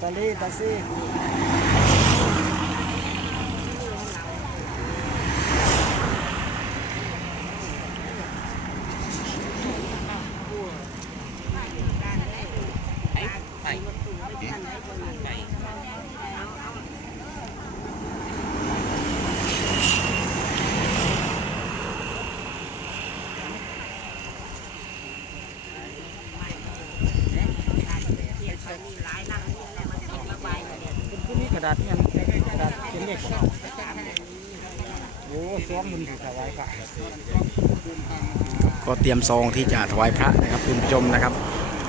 ตาลีตาซี เป็นผู้มีกระดาษเนี่ยกระดาษเขียนเลขของเราโอ้ซ้อมมันอยู่ถวายพระ ก็เตรียมซองที่จะถวายพระนะครับคุณผู้ชมนะครับ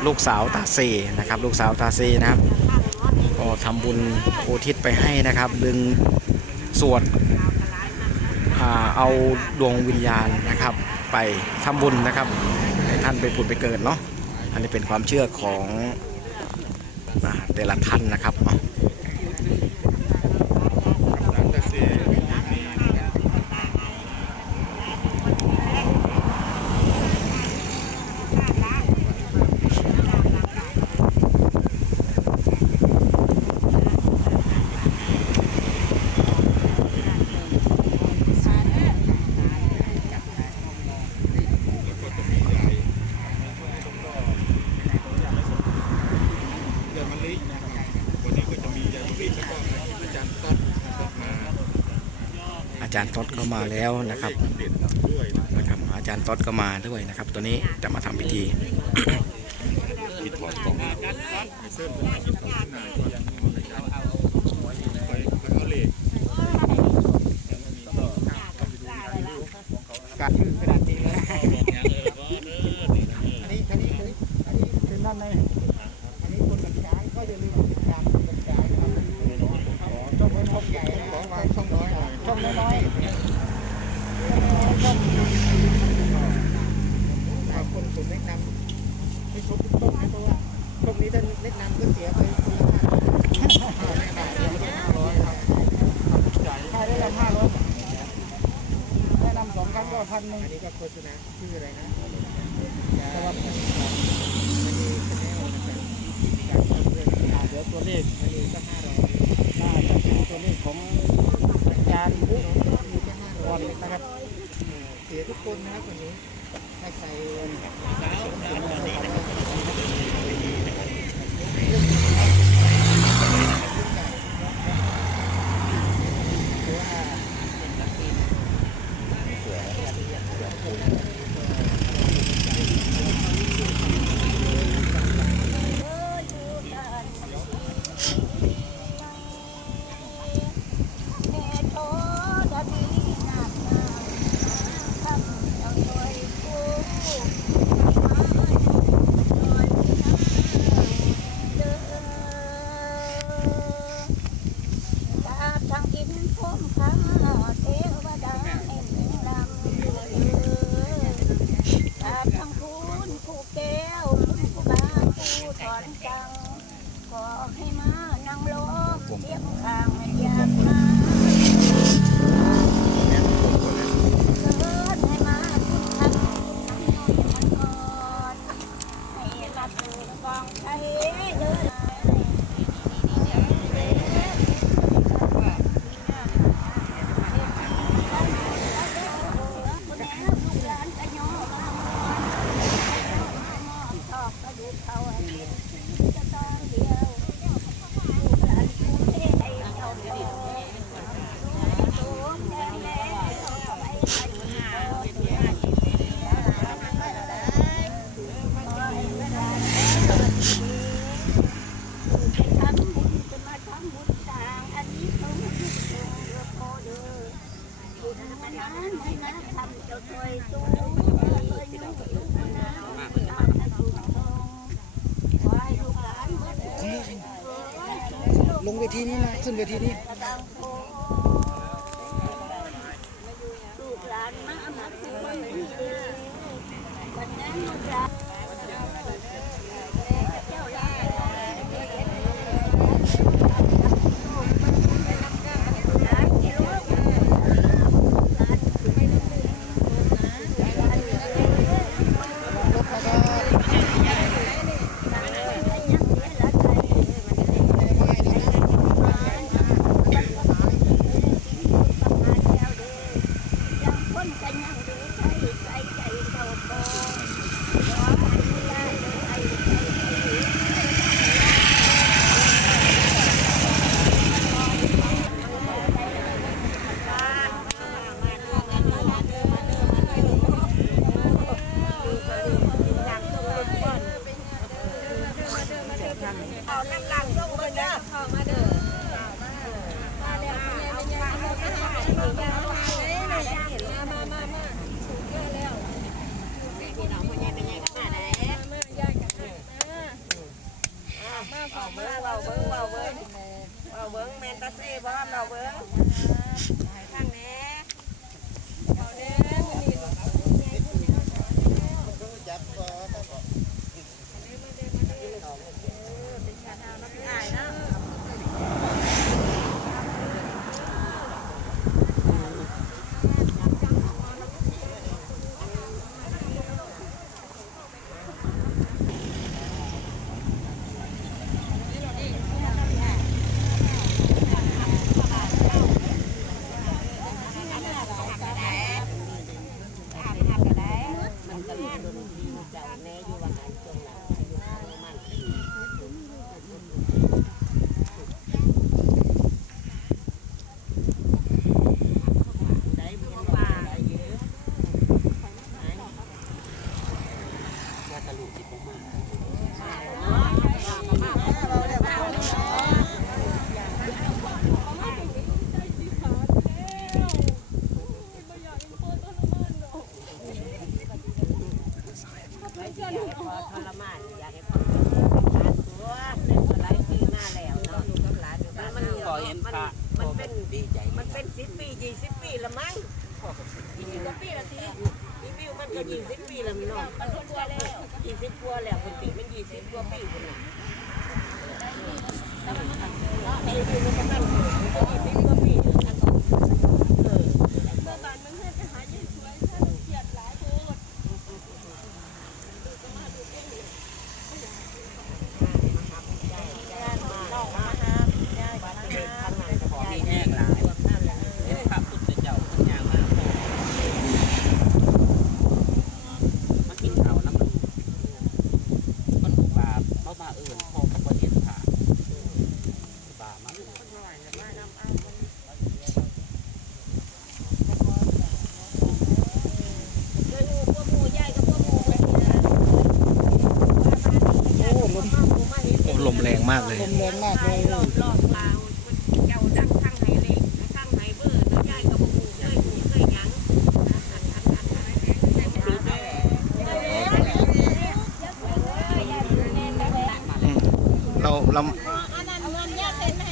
ลูกสาวตาเซนะครับ ลูกสาวตาเซนะครับ ก็ทำบุญอุทิศไปให้นะครับ ดึงสวดเอาดวงวิญญาณนะครับ ไปทำบุญนะครับให้ท่านไปผุดไปเกิดเนาะอันนี้เป็นความเชื่อของแต่ละท่านนะครับเนาะ ยายมะลินะครับวันนี้ก็จะมียายมะลิแล้วก็ อาจารย์ต้นนะครับมาอาจารย์ต๊อดก็มาแล้วนะครับเด็ดด้วยนะนะครับอาจารย์ต๊อดก็มาด้วยนะครับ ตัวนี้จะมาทำพิธีที่ถอดกล่องไอเส้นเป็นคิดของที่นายก็ยังเอาไปไปเอาเหล็กกัดกระดาษนี้เลยอันนี้อันนี้อันนี้อันนี้เป็นนั่นเลยอันนี้คนบัญชาก็อย่าลืมติดตามคนบัญชานะครับช่องช่องใหญ่นะ ของวางช่องน้อยหน่อย ช่องน้อยๆช่องหลายคนผมแนะนำให้ชมทุกต้นนะเพราะว่าช่วงนี้ถ้าแนะนำก็เสียไปคนละห้า แนะนำเดี๋ยวก็ห้าร้อยครับจ่าย ค่าได้ละห้าร้อยแนะนำสองครั้งก็ พันหนึ่งอันนี้ก็โฆษณาชื่ออะไรนะสวัสดีครับมันมีคะแนนนะครับจากเพื่อนๆอ่าเดี๋ยวตัวเลขมันมีก็ห้าร้อยน่าจะเป็นตัวเลขของอาจารย์บุ๊กอยู่แค่ห้าร้อยนะครับเออเสียทุกคนนะครับวันนี้ถ้าใครวัน ลงเวทีนี้นะขึ้นเวทีนี้ลูกหลานมามาคุยวันนั้นลูกหลานเจ้าลา เอาน้ำลังลงมาเด้อเข้ามาเด้อมาแล้วมาแล้วมาแล้วมาแล้วมาแล้วมามามาถูกเยอะแล้วพี่น้องพ่อใหญ่เป็นยังกันมาไหนมายายกันมามา เบิ้งเบาเบิ้งเบาเบิ้งเบาเบิ้งเมนตาเซ่บ้านเบาเบิ้งข้างแหน่เบาแหน่มื้อนี้ อายนะมันก็มีดนตรีจากแน่อยู่ว่างั้นจงหลังอายุมัน ได้บุญป่าเยอะว่าตะลุจิตบ่มาทรมานอยากให้พ่อตัวเล่นอะไรปีหน้าแล้วเนาะลูกกับหลานอยู่บ้านมันขอเห็นพระมันเป็นดีใจ มันเป็นสิบปียี่สิบปีละมั้งยี่สิบกว่าปีละทีรีวิวมันก็ยี่สิ บปีละมันเนาะมันกว่าแล้วยี่สิบกว่าแล้วคนตีมันยี่สิบกว่าปีคนน่ะรีวิวมันก็มันยี่สิบกว่าปีเออ บ้านมันเฮ็ดไปหายิ่งสวยท่านเกลียดหลายโพด มีแห้งหลายพระพุทธเจ้าพันยางมากมากินข้าวน้ำมันมันบาปเขามาเอื่นพ่อเขาบ่เห็นผ่าบาปมา โอ้ล มแรากเลยลมแรากเลยรอบรอบลาวเจ้าเล็กข้าเบอร์แล้วยายก็บ่ฮู้เคยฮู้เคยหยังเราเราอันนั้นเงินแยกเซ็นมาใ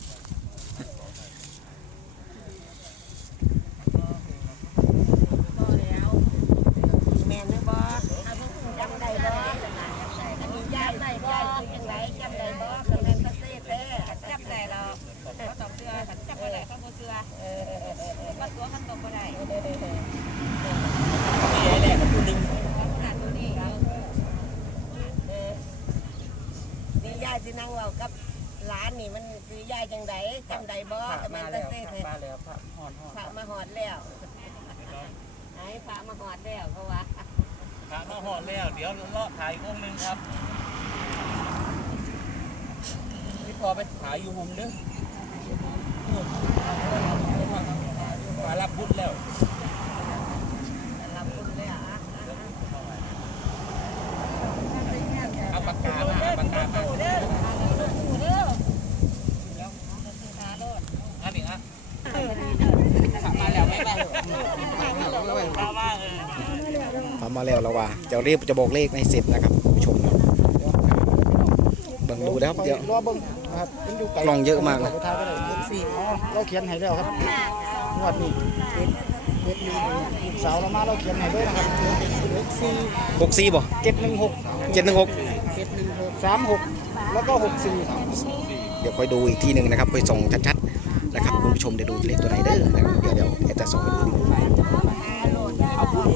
จังไดจำได้บ่แต่แม่นตะเซ่แท้มาแล้วพระหอนหอนพระมาหอดแล้วไอ้พระมาหอดแล้วเขาว่าพระมาหอดแล้ว เดี๋ยวเลาะถ่ายองค์หนึ่งครับนี่พอไปถ่ายอยู่มุมนึงมารับบุญแล้ว รับบุญเลยอะ เอาปากกามาเอาปากกามา เด้อเด้อ อันนี้ฮะมาแล้วไม่ไปมามาเออ ทำมาแล้วแล้วว่าจะรีบจะบอกเลขในเสร็จนะครับคุณผู้ชมครับเบิ่งดูแล้วเดี๋ยวรอเบิ่งนะครับมันอยู่ไกลกล้องเยอะมากเลยไปทายก็ได้เจ็ดสี่อ๋อเราเขียนให้แล้วครับงวดนี้เจ็ดเจ็ดหกสาวเรามาเราเขียนให้ด้วยนะครับเจ็ดสี่หกสี่บ่เจ็ดหนึ่งหกเจ็ดหนึ่งหกเจ็ดหนึ่งหกสามหกแล้วก็หกสี่เดี๋ยวค่อยดูอีกทีหนึ่งนะครับค่อยส่งชัดๆนะครับคุณผู้ชมเดี๋ยวดูเลขตัวไหนเด้อเดี๋ยวเดี๋ยวจะส่งให้ดู พร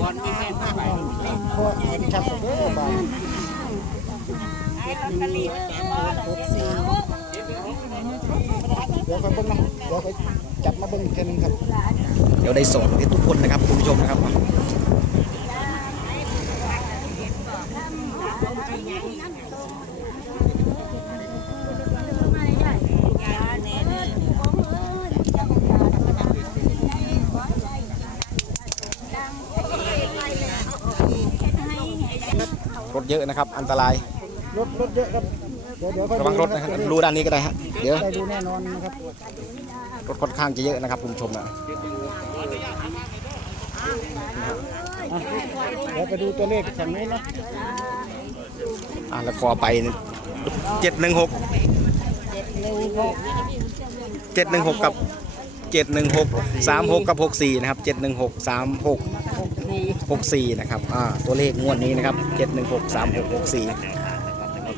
าะเห็นชับเด้อบ้านหกสี่เดี๋ยวค่อยเบิ้งนะเดี๋ยวไปจับมาเบิ้งอีกทีหนึงครับ เดี๋ยวได้ส่งให้ทุกคนนะครับคุณผู้ชมนะครับ รถเยอะนะครับ อันตรายรถรถเยอะครับเดี๋ยวเดี๋ยวค่อยระวังรถนะครับดูด้านนี้ก็ได้ฮะเดี๋ยวได้ดูแน่นอนนะครับรถค่อนข้างจะเยอะนะครับคุณผู้ชมนะอะเดี๋ยวไปดูตัวเลขฝั่งนี้เนาะอะแล้วคอไปเจ็ดหนึ่งหกเจ็ดหนึ่งหกกับเจ็ดหนึ่งหกสามหกกับหกสี่นะครับเจ็ดหนึ่งหกสามหก หกสี่นะครับ อ่า ตัวเลขงวดนี้นะครับเจ็ดหนึ่งหกสามหกหกสี่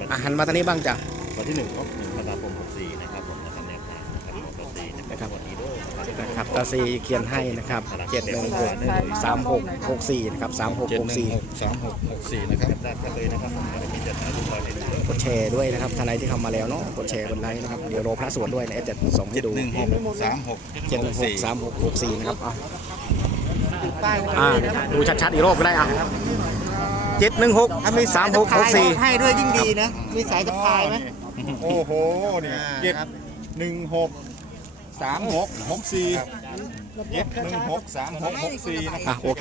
อะหันมาทางนี้บ้างจ้ะ วันที่หนึ่งครับหนึ่งธันวาคมหกสี่นะครับผมนะครับแนวทางนะครับของตัวสี่นะครับวันนี้ด้วยนะครับนะครับตาซีเขียนให้นะครับเจ็ดหนึ่งหกสามหกหกสี่นะครับสามหกหกสี่สามหกหกสี่นะครับได้กันเลยนะครับผมวันนี้จะถ่ายรูปเราเห็นเลยกดแชร์ด้วยนะครับท่านใดที่เข้ามาแล้วเนาะ กดแชร์กดไลค์นะครับ เดี๋ยวรอพระสวดด้วยนะแอดจะส่งให้ดู หนึ่งหกสามหกเจ็ดหนึ่งหกสามหกหกสี่นะครับอะ ป้ายอ่าดูชัดๆอีกรอบก็ได้อะเจ็ดหนึ่งหกสามหกหกสี่ให้ด้วยยิ่งดีนะ มีสายสะพายไหม โอ้โหเนี่ยเจ็ดหนึ่งหกสามหกหกสี่เจ็ดหนึ่งหกสามหกหกสี่นะครับอะโอเค